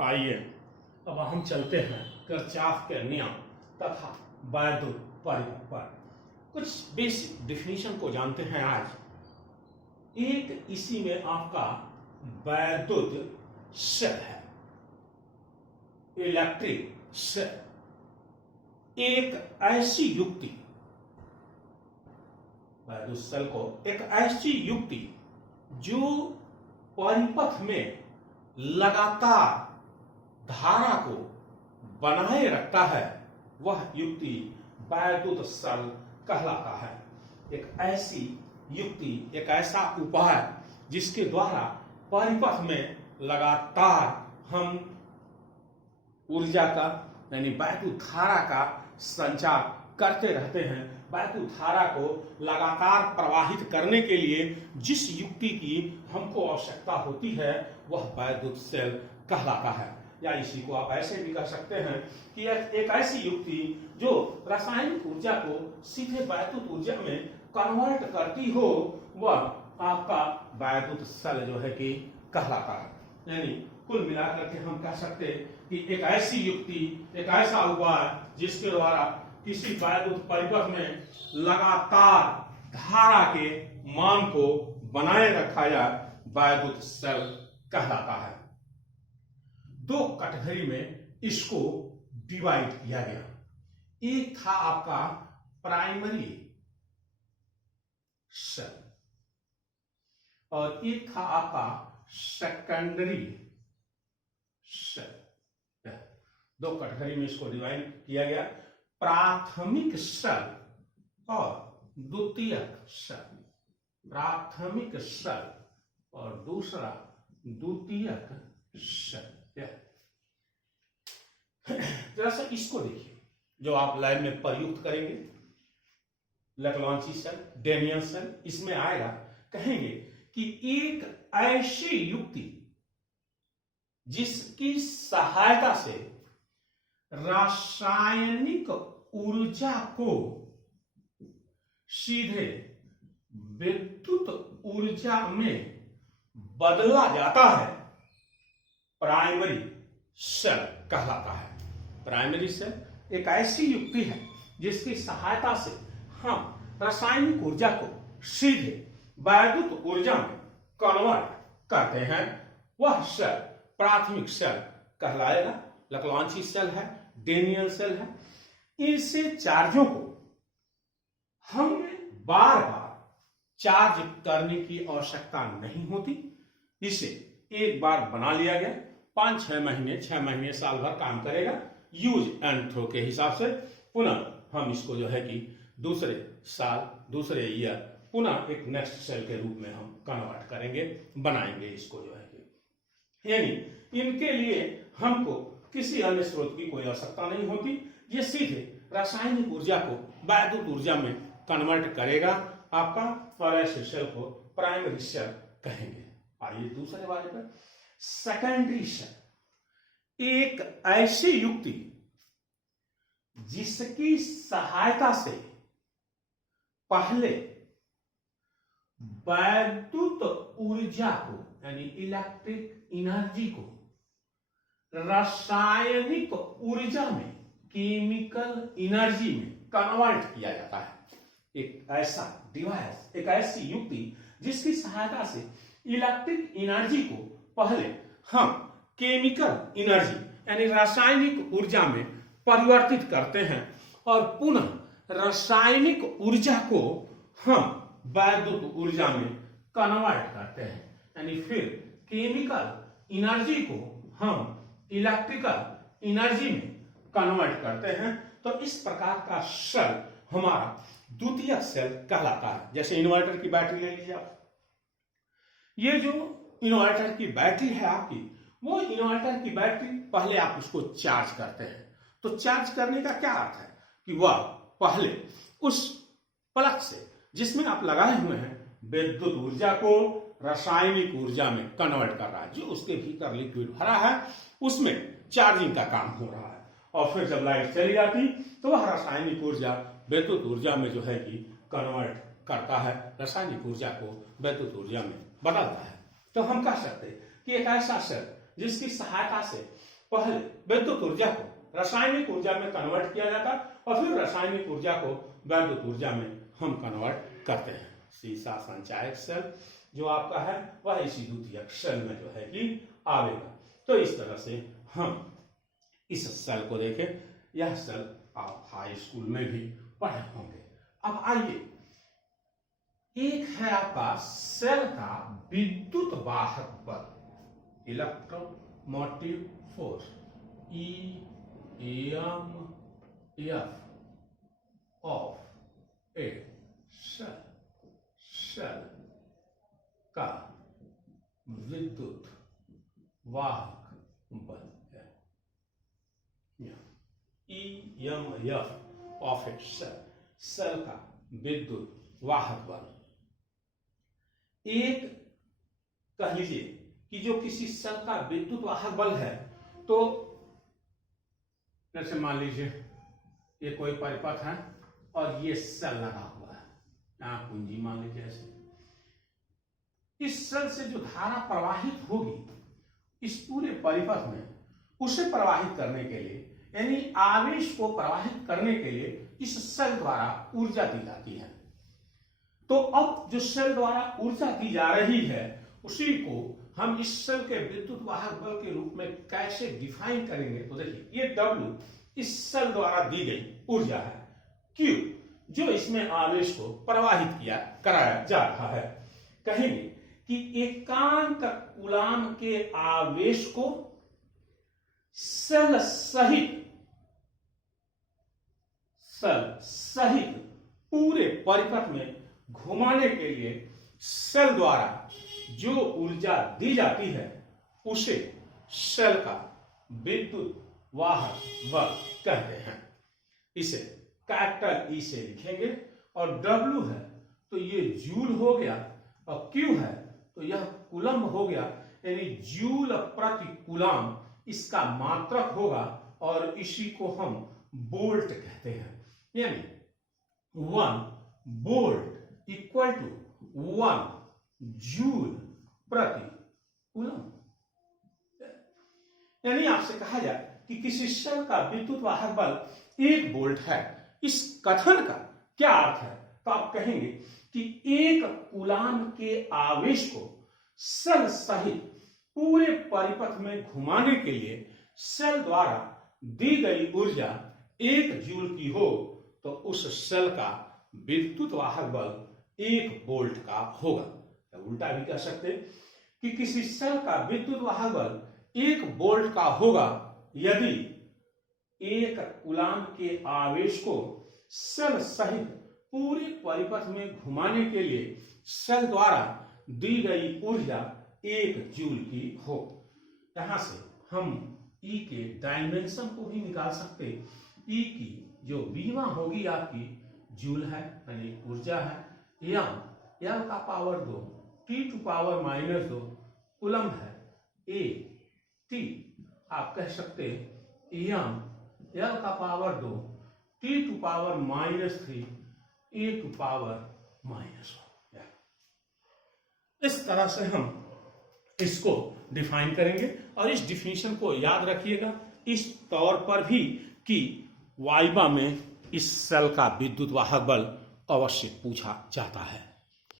आइए अब हम चलते हैं किरचॉफ के नियम तथा वैद्युत परिपथ पर। कुछ बेसिक डिफिनीशन को जानते हैं आज। एक इसी में आपका वैद्युत सेल है, इलेक्ट्रिक सेल। एक ऐसी युक्ति, वैद्युत सेल को एक ऐसी युक्ति जो परिपथ में लगातार धारा को बनाए रखता है, वह युक्ति वैद्युत सेल कहलाता है। एक ऐसी युक्ति, एक ऐसा उपाय जिसके द्वारा परिपथ में लगातार हम ऊर्जा का यानी वैद्युत धारा का संचार करते रहते हैं। वैद्युत धारा को लगातार प्रवाहित करने के लिए जिस युक्ति की हमको आवश्यकता होती है, वह वैद्युत सेल कहलाता है। या इसी को आप ऐसे भी कह सकते हैं कि एक ऐसी युक्ति जो रासायनिक ऊर्जा को सीधे वैद्युत ऊर्जा में कन्वर्ट करती हो, वह आपका वैद्युत सेल जो है कि कहलाता है। यानी कुल मिलाकर के हम कह सकते हैं कि एक ऐसी युक्ति, एक ऐसा उपाय जिसके द्वारा किसी वैद्युत परिपथ में लगातार धारा के मान को बनाए रखा जाए, वैद्युत सेल कहलाता है। दो कैटेगरी में इसको डिवाइड किया गया। एक था आपका प्राइमरी सेल और एक था आपका सेकेंडरी सेल। दो कैटेगरी में इसको डिवाइड किया गया, प्राथमिक सेल और द्वितीयक सेल। प्राथमिक सेल और दूसरा द्वितीयक सेल। जरा सा इसको देखिए, जो आप लाइन में प्रयुक्त करेंगे, लैग्रांजी सेल, डेनियल सेल, इसमें आएगा। कहेंगे कि एक ऐसी युक्ति जिसकी सहायता से रासायनिक ऊर्जा को सीधे विद्युत ऊर्जा में बदला जाता है, प्राइमरी सेल कहलाता है। प्राइमरी सेल एक ऐसी युक्ति है जिसकी सहायता से हम रासायनिक ऊर्जा को सीधे वैद्युत ऊर्जा में कन्वर्ट करते हैं, वह सेल प्राथमिक सेल कहलाएगा। लैग्रांजी सेल है, डेनियल सेल है। इनसे चार्जों को हमें बार बार चार्ज करने की आवश्यकता नहीं होती। इसे एक बार बना लिया गया, 5-6 महीने, 6 महीने, साल भर काम करेगा। यूज एंड थ्रो के हिसाब से पुनः हम इसको जो है कि दूसरे साल, दूसरे ईयर पुनः एक नेक्स्ट सेल के रूप में हम कन्वर्ट करेंगे, बनाएंगे इसको जो है कि। यानी इनके लिए हमको किसी अन्य स्रोत की कोई आवश्यकता नहीं होती। ये सीधे रासायनिक ऊर्जा को वैद्युत ऊर्जा में कन्वर्ट करेगा आपका, और ऐसे सेल को प्राइमरी सेल कहेंगे। आइए दूसरे वाले पर, सेकेंडरी सेल। एक ऐसी युक्ति जिसकी सहायता से पहले वैद्युत ऊर्जा को यानी इलेक्ट्रिक एनर्जी को रासायनिक ऊर्जा में, केमिकल एनर्जी में कन्वर्ट किया जाता है। एक ऐसा डिवाइस, एक ऐसी युक्ति जिसकी सहायता से इलेक्ट्रिक एनर्जी को पहले हम केमिकल एनर्जी यानी रासायनिक ऊर्जा में परिवर्तित करते हैं और पुनः रासायनिक ऊर्जा को हम वैद्युत ऊर्जा में कन्वर्ट करते हैं। यानी फिर केमिकल एनर्जी को हम इलेक्ट्रिकल एनर्जी में कन्वर्ट करते हैं। तो इस प्रकार का सेल हमारा द्वितीयक सेल कहलाता है। जैसे इन्वर्टर की बैटरी ले लीजिए आप। ये जो इन्वर्टर की बैटरी है आपकी, वो इन्वर्टर की बैटरी पहले आप उसको चार्ज करते हैं। तो चार्ज करने का क्या अर्थ है कि वह पहले उस प्लग से जिसमें आप लगाए हुए हैं विद्युत ऊर्जा को रासायनिक ऊर्जा में कन्वर्ट कर रहा है। जो उसके भीतर लिक्विड भरा है उसमें चार्जिंग का काम हो रहा है, और फिर जब लाइट चली जाती तो वह रासायनिक ऊर्जा विद्युत ऊर्जा में जो है कि कन्वर्ट करता है, रासायनिक ऊर्जा को विद्युत ऊर्जा में बदलता है। तो हम कह सकते हैं कि एक ऐसा सेल जिसकी सहायता से पहले विद्युत ऊर्जा को रासायनिक ऊर्जा में कन्वर्ट किया जाता और फिर रासायनिक ऊर्जा को विद्युत ऊर्जा में हम कन्वर्ट करते हैं। सीसा संचायक सेल जो आपका है वह इसी द्वितीयक सेल में जो है कि आवेगा। तो इस तरह से हम इस सेल को देखें। यह सेल आप हाई स्कूल में भी पढ़े होंगे। अब आइए, एक है आपका सेल का विद्युत वाहक बल, electromotive force, EMF of a cell का विद्युत वाहक बल है। EMF ऑफ ए सेल का विद्युत वाहक बल। एक कह लीजिए कि जो किसी सेल का विद्युत वाहक बल है, तो जैसे मान लीजिए ये कोई परिपथ है और ये सेल लगा हुआ है, यहां कुंजी मान लीजिए ऐसे। इस सेल से जो धारा प्रवाहित होगी इस पूरे परिपथ में, उसे प्रवाहित करने के लिए यानी आवेश को प्रवाहित करने के लिए इस सेल द्वारा ऊर्जा दी जाती है। तो अब जो सेल द्वारा ऊर्जा दी जा रही है उसी को हम इस सेल के विद्युत वाहक बल के रूप में कैसे डिफाइन करेंगे। तो देखिए, ये W इस सेल द्वारा दी गई ऊर्जा है, Q जो इसमें आवेश को प्रवाहित कराया जा रहा है। कहेंगे कि एकांक कूलाम के आवेश को सेल सहित पूरे परिपथ में घुमाने के लिए सेल द्वारा जो ऊर्जा दी जाती है उसे सेल का विद्युत वाहक बल कहते हैं। इसे कैपिटल E से लिखेंगे और W है तो ये जूल हो गया और Q है तो यह कूलम हो गया, यानी जूल प्रति कूलम इसका मात्रक होगा और इसी को हम वोल्ट कहते हैं। यानी 1 वोल्ट इक्वल टू 1 जूल प्रति कूलम। यानी आपसे कहा जाए कि किसी सेल का विद्युत वाहक बल 1 वोल्ट है। इस कथन का क्या अर्थ है? तो आप कहेंगे कि 1 कूलाम के आवेश को सेल सहित पूरे परिपथ में घुमाने के लिए सेल द्वारा दी गई ऊर्जा 1 जूल की हो तो उस सेल का विद्युत वाहक बल 1 वोल्ट का होगा। उल्टा भी कह सकते कि किसी सेल का विद्युत वाहक बल 1 वोल्ट का होगा यदि 1 कूलाम के आवेश को सेल सहित पूरे परिपथ में घुमाने के लिए सेल द्वारा दी गई ऊर्जा 1 जूल की हो। यहां से हम E के डायमेंशन को भी निकाल सकते। E की जो बीमा होगी आपकी जूल है यानी ऊर्जा है, L का power 2 T to power -2 coulomb है, A T आप कह सकते L का power 2 T to power -3 A to power -1। इस तरह से हम इसको डिफाइन करेंगे और इस डिफिनीशन को याद रखिएगा इस तौर पर भी कि वाइवा में इस सेल का विद्युत वाहक बल अवश्य पूछा जाता है।